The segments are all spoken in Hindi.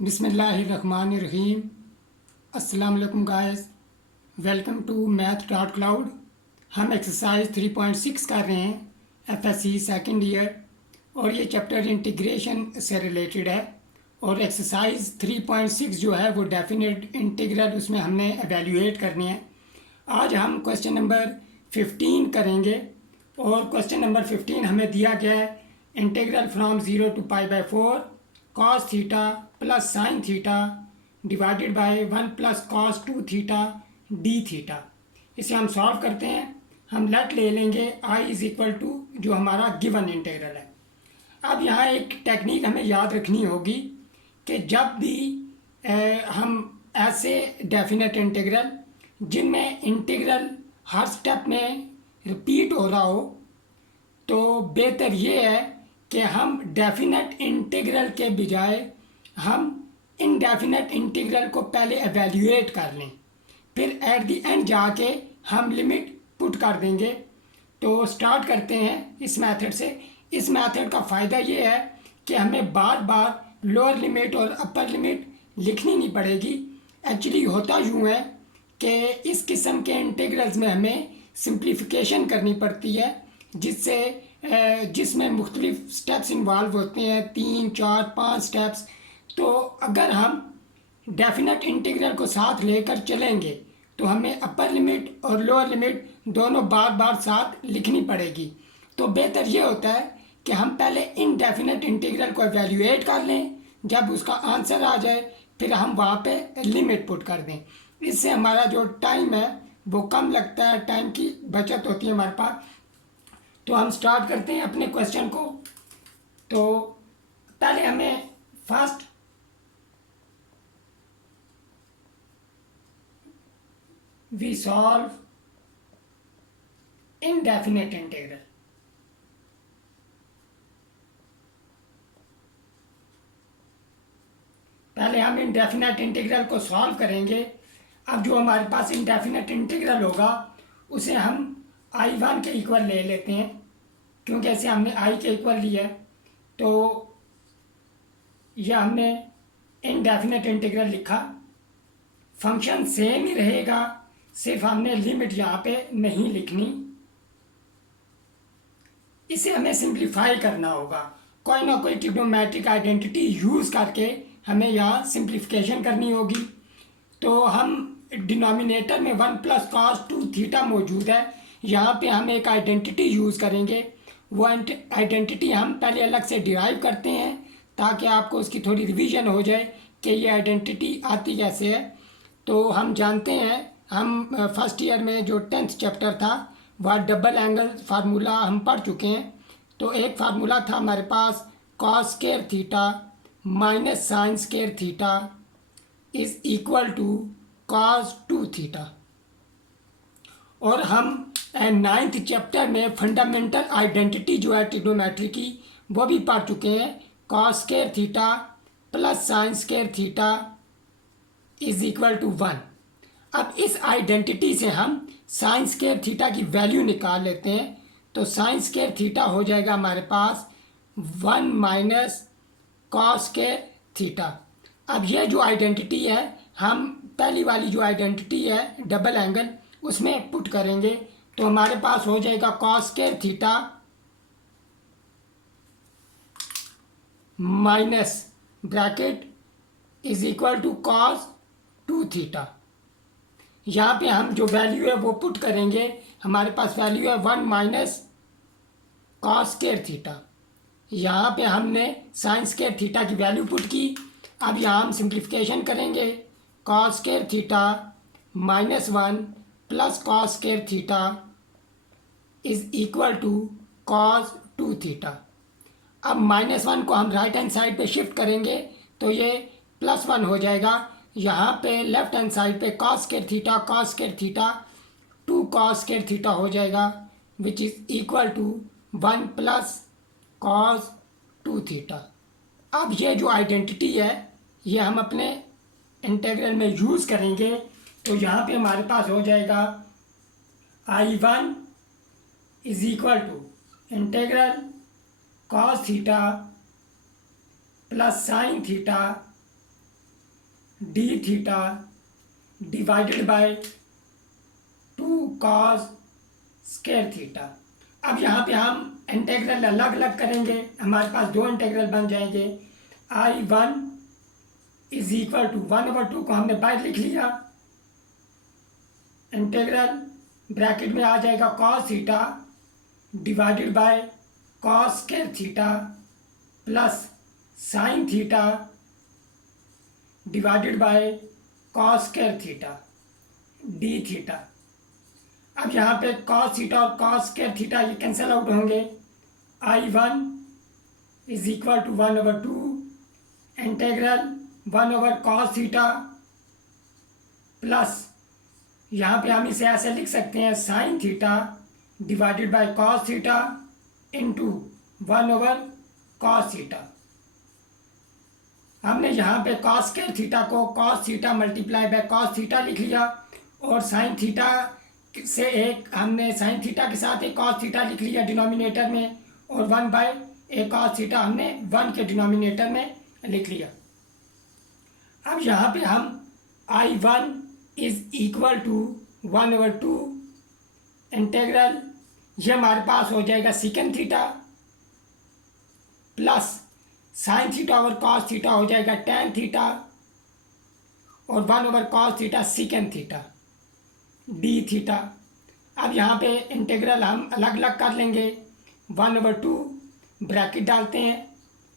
बिस्मिल्लाहिर्रहमानिर्रहीम। अस्सलाम वालेकुम guys, welcome to math dot cloud. हम एक्सरसाइज 3.6 कर रहे हैं एफएससी सेकंड ईयर और ये चैप्टर इंटीग्रेशन से रिलेटेड है। और एक्सरसाइज 3.6 जो है वो डेफिनेट इंटीग्रल उसमें हमने एवेल्यूएट करनी है। आज हम क्वेश्चन नंबर 15 करेंगे और क्वेश्चन नंबर 15 हमें दिया गया है integral from 0 to π/4 cos theta plus sine theta divided bye 1 plus cos 2 theta d theta. इसे हम सॉल्व करते हैं। हम लेट ले लेंगे I इज़ इक्वल टू जो हमारा गिवन इंटीग्रल है। अब यहाँ एक टेक्निक हमें याद रखनी होगी कि जब भी हम ऐसे डेफिनेट इंटीग्रल जिनमें इंटीग्रल हर स्टेप में रिपीट हो रहा हो तो बेहतर ये है कि हम डेफिनेट इंटीग्रल के बजाय हम इनडेफिनेट इंटीग्रल को पहले एवेल्यूएट कर लें, फिर एट द एंड जाके हम लिमिट पुट कर देंगे। तो स्टार्ट करते हैं इस मेथड से। इस मेथड का फ़ायदा ये है कि हमें बार बार लोअर लिमिट और अपर लिमिट लिखनी नहीं पड़ेगी। एक्चुअली होता यूँ है कि इस किस्म के इंटीग्रल्स में हमें सिंप्लीफिकेशन करनी पड़ती है जिसमें मुख्तलिफ स्टेप्स इन्वॉल्व होते हैं, 3, 4, 5 स्टेप्स। तो अगर हम डेफिनेट इंटीग्रल को साथ लेकर चलेंगे तो हमें अपर लिमिट और लोअर लिमिट दोनों बार बार साथ लिखनी पड़ेगी। तो बेहतर ये होता है कि हम पहले इनडेफिनेट इंटीग्रल को एवेल्यूएट कर लें, जब उसका आंसर आ जाए फिर हम वहाँ पे लिमिट पुट कर दें। इससे हमारा जो टाइम है वो कम लगता है, टाइम की बचत होती है हमारे पास। तो हम स्टार्ट करते हैं अपने क्वेश्चन को। तो पहले हमें first we solve indefinite integral. पहले हम इनडेफिनेट इंटीग्रल को सॉल्व करेंगे। अब जो हमारे पास इनडेफिनेट इंटीग्रल होगा उसे हम I1 के इक्वल ले लेते हैं, क्योंकि ऐसे हमने I के इक्वल लिया है तो यह हमने इनडेफिनेट इंटीग्रल लिखा। फंक्शन सेम ही रहेगा, सिर्फ हमने लिमिट यहाँ पे नहीं लिखनी। इसे हमें सिंप्लीफाई करना होगा, कोई ना कोई ट्रिग्नोमेट्रिक आइडेंटिटी यूज़ करके हमें यहाँ सिंप्लीफिकेशन करनी होगी। तो हम डिनोमिनेटर में 1 प्लस cos 2 थीटा मौजूद है, यहाँ पे हम एक आइडेंटिटी यूज़ करेंगे। वो आइडेंटिटी हम पहले अलग से डिराइव करते हैं ताकि आपको उसकी थोड़ी रिवीजन हो जाए कि ये आइडेंटिटी आती कैसे है। तो हम जानते हैं, हम फर्स्ट ईयर में जो 10th चैप्टर था वह डबल एंगल फार्मूला हम पढ़ चुके हैं। तो एक फार्मूला था हमारे पास cos square theta minus sine square theta is equal to cos 2 थीटा। और हम 9th चैप्टर में फंडामेंटल आइडेंटिटी जो है ट्रिग्नोमेट्री की वो भी पढ़ चुके हैं। cos square theta plus sine square theta is equal to 1। अब इस आइडेंटिटी से हम साइन स्क्वायर थीटा की वैल्यू निकाल लेते हैं। तो साइन स्क्वायर थीटा हो जाएगा हमारे पास 1 माइनस cos स्क्वायर थीटा। अब यह जो आइडेंटिटी है हम पहली वाली जो आइडेंटिटी है डबल एंगल उसमें पुट करेंगे। तो हमारे पास हो जाएगा cos square theta minus bracket is equal to cos 2 थीटा। यहाँ पे हम जो वैल्यू है वो पुट करेंगे। हमारे पास वैल्यू है 1 माइनस cos स्क्वायर थीटा। यहाँ पे हमने साइन स्क्वायर थीटा की वैल्यू पुट की। अब यहाँ हम सिंप्लीफिकेशन करेंगे। cos square theta minus 1 plus cos square theta is equal to cos 2 थीटा। अब -1 को हम राइट हैंड साइड पे शिफ्ट करेंगे तो ये +1 हो जाएगा। यहाँ पे लेफ्ट हैंड साइड पे cos square theta 2 cos square theta हो जाएगा which is equal to 1 plus cos 2 थीटा। अब ये जो आइडेंटिटी है ये हम अपने इंटीग्रल में यूज़ करेंगे। तो यहाँ पे हमारे पास हो जाएगा I1 is equal to integral cos theta plus sine theta d theta divided by 2 cos square theta. अब यहाँ पे हम इंटीग्रल अलग अलग करेंगे, हमारे पास दो इंटीग्रल बन जाएंगे। I1 इज इक्वल टू 1/2 को हमने बाहर लिख लिया, इंटीग्रल ब्रैकेट में आ जाएगा cos theta divided by cos square theta plus sine theta divided by cos square theta d theta. अब यहाँ पे कॉस थीटा और कॉस स्क्वायर थीटा ये कैंसिल आउट होंगे। I1 is equal to 1/2 integral 1/cos theta plus यहाँ पे हम इसे ऐसे लिख सकते हैं sine theta divided by cos theta into 1/cos theta. हमने यहाँ पे कॉस स्क्वायर थीटा को cos theta multiply by cos theta लिख लिया और साइन थीटा से एक हमने साइन थीटा के साथ एक कॉस थीटा लिख लिया डिनोमिनेटर में और 1/cos थीटा हमने 1 के डिनोमिनेटर में लिख लिया। अब यहाँ पे हम I1 is equal to 1/2 integral, ये हमारे पास हो जाएगा secant theta plus sine theta over cos theta हो जाएगा टेन थीटा और 1/cos theta secant theta d theta. अब यहाँ पे इंटीग्रल हम अलग अलग कर लेंगे, 1/2 ब्रैकेट डालते हैं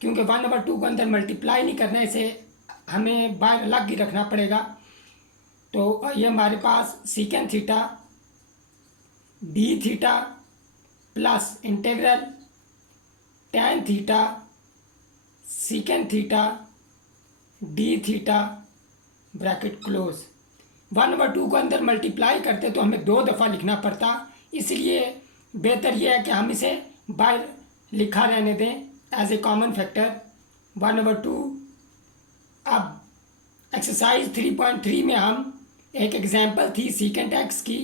क्योंकि 1/2 को अंदर मल्टीप्लाई नहीं करना है, इसे हमें बाहर अलग ही रखना पड़ेगा। तो ये हमारे पास secant theta d theta plus integral tan theta secant theta d theta bracket close. 1/2 को अंदर मल्टीप्लाई करते तो हमें 2 दफ़ा लिखना पड़ता, इसलिए बेहतर यह है कि हम इसे बाहर लिखा रहने दें एज ए कॉमन फैक्टर 1/2। अब एक्सरसाइज 3.3 में हम एक एग्जांपल थी सीकेंट एक्स की,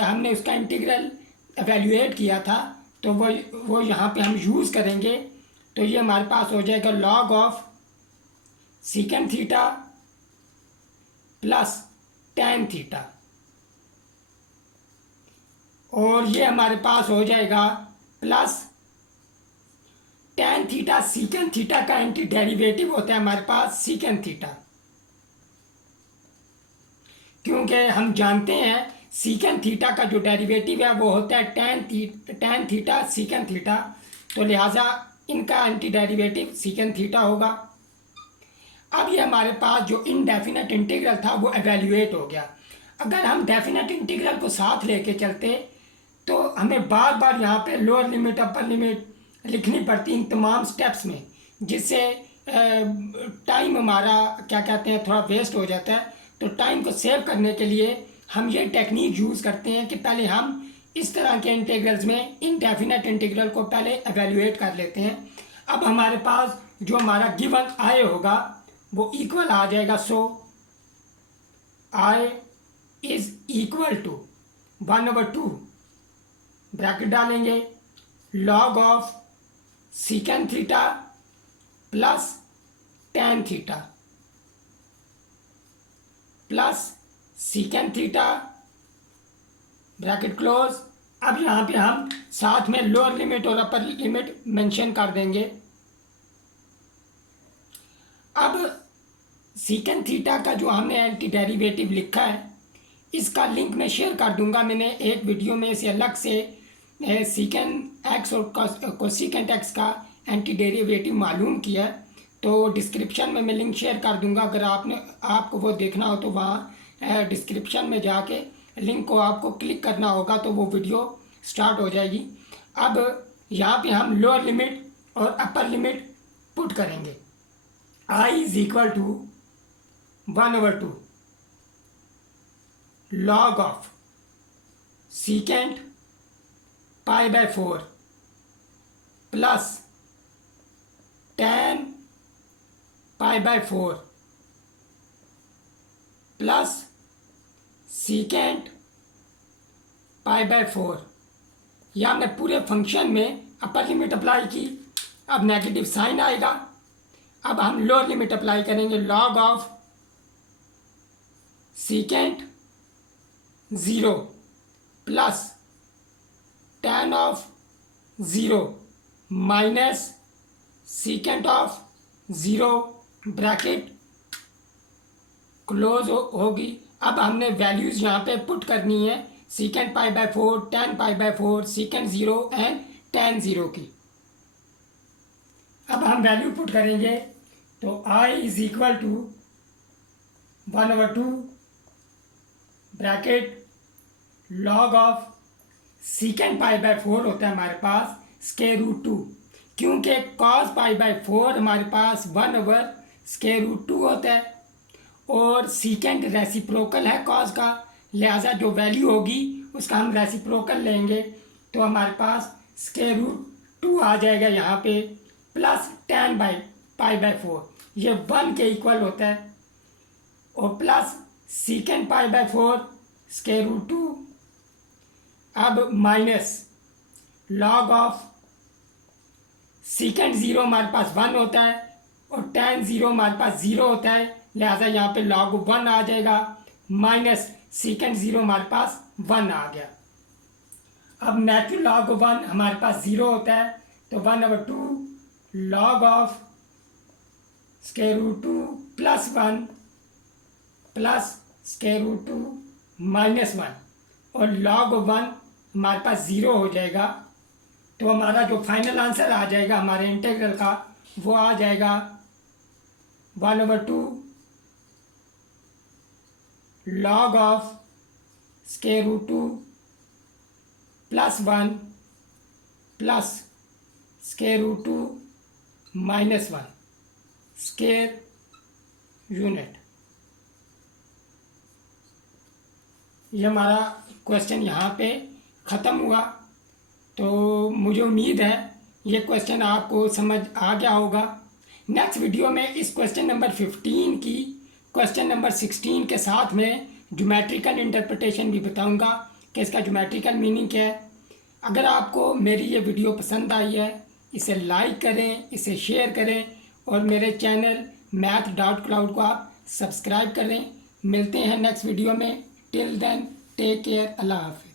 हमने उसका इंटीग्रल एवेल्यूएट किया था, तो वो यहाँ पे हम यूज़ करेंगे। तो ये हमारे पास हो जाएगा log of secant theta plus tan theta और ये हमारे पास हो जाएगा plus tan theta secant theta का एंटी डेरिवेटिव होता है हमारे पास सीकेंट थीटा, क्योंकि हम जानते हैं सीकेंट थीटा का जो डेरिवेटिव है वो होता है टेन थीटा सीकेंट थीटा, तो लिहाजा इनका एंटी डेरिवेटिव सीकेंट थीटा होगा। अब ये हमारे पास जो इनडेफिनेट इंटीग्रल था वो एवेल्यूएट हो गया। अगर हम डेफिनेट इंटीग्रल को साथ लेके चलते तो हमें बार बार यहाँ पे लोअर लिमिट अपर लिमिट लिखनी पड़ती इन तमाम स्टेप्स में, जिससे टाइम हमारा क्या कहते हैं थोड़ा वेस्ट हो जाता है। तो टाइम को सेव करने के लिए हम ये टेक्निक यूज़ करते हैं कि पहले हम इस तरह के इंटीग्रल्स में इनडेफिनेट इंटीग्रल को पहले एवेल्यूएट कर लेते हैं। अब हमारे पास जो हमारा गिवन आय होगा वो इक्वल आ जाएगा, सो I is equal to 1/2 bracket डालेंगे log of secant theta plus tan theta plus secant theta bracket close. अब यहाँ पे हम साथ में लोअर लिमिट और अपर लिमिट मेंशन कर देंगे। अब सीकेंट थीटा का जो हमने एंटी डेरिवेटिव लिखा है इसका लिंक मैं शेयर कर दूंगा। मैंने एक वीडियो में इसे अलग से सीकेंट एक्स और कोसेकेंट एक्स का एंटी डेरिवेटिव मालूम किया है, तो डिस्क्रिप्शन में मैं लिंक शेयर कर दूंगा। अगर आपको वो देखना हो तो वहाँ डिस्क्रिप्शन में जाके लिंक को आपको क्लिक करना होगा तो वो वीडियो स्टार्ट हो जाएगी। अब यहाँ पे हम लोअर लिमिट और अपर लिमिट पुट करेंगे। I is equal to 1/2 log of secant π/4 plus tan π/4 plus secant π/4। यह हमने पूरे फंक्शन में अपर लिमिट अप्लाई की। अब नेगेटिव साइन आएगा। अब हम लोअर लिमिट अप्लाई करेंगे log of secant 0 plus tan of 0 minus secant of 0 bracket close होगी। अब हमने वैल्यूज़ यहाँ पे पुट करनी है secant pi by 4, tan pi by 4, secant 0 and tan 0 की। अब हम वैल्यू पुट करेंगे तो I is equal to 1/2 bracket log of secant pi by 4 होता है हमारे पास √2, क्योंकि cos पाई बाय 4 हमारे पास 1/√2 होता है और सीकेंट रेसिप्रोकल है कॉस का, लिहाजा जो वैल्यू होगी उसका हम रेसिप्रोकल लेंगे तो हमारे पास √2 आ जाएगा यहाँ पे, plus tan by pi by 4 ये 1 के इक्वल होता है, और प्लस सीकेंट पाई बाय 4 √2, अब माइनस लॉग ऑफ सीकेंट 0 हमारे पास 1 होता है और tan 0 हमारे पास 0 होता है, लिहाजा यहाँ पे log 1 आ जाएगा, माइनस सीकेंट 0 हमारे पास 1 आ गया। अब नेचुरल log 1 हमारे पास 0 होता है तो 1/2 log of √2 plus 1 plus √2 minus 1 और log 1 हमारे पास 0 हो जाएगा, तो हमारा जो फाइनल आंसर आ जाएगा हमारे इंटीग्रल का वो आ जाएगा 1/2 log of √2 plus 1 plus √2 minus 1 square unit. ये हमारा क्वेश्चन यहाँ पे ख़त्म हुआ। तो मुझे उम्मीद है ये क्वेश्चन आपको समझ आ गया होगा। नेक्स्ट वीडियो में इस क्वेश्चन नंबर 15 की क्वेश्चन नंबर 16 के साथ में ज्योमेट्रिकल इंटरप्रिटेशन भी बताऊंगा कि इसका ज्योमेट्रिकल मीनिंग क्या है। अगर आपको मेरी ये वीडियो पसंद आई है इसे लाइक करें, इसे शेयर करें और मेरे चैनल math.cloud को आप सब्सक्राइब करें। मिलते हैं नेक्स्ट वीडियो में। टिल देन टेक केयर, अल्लाह हाफ़िज़।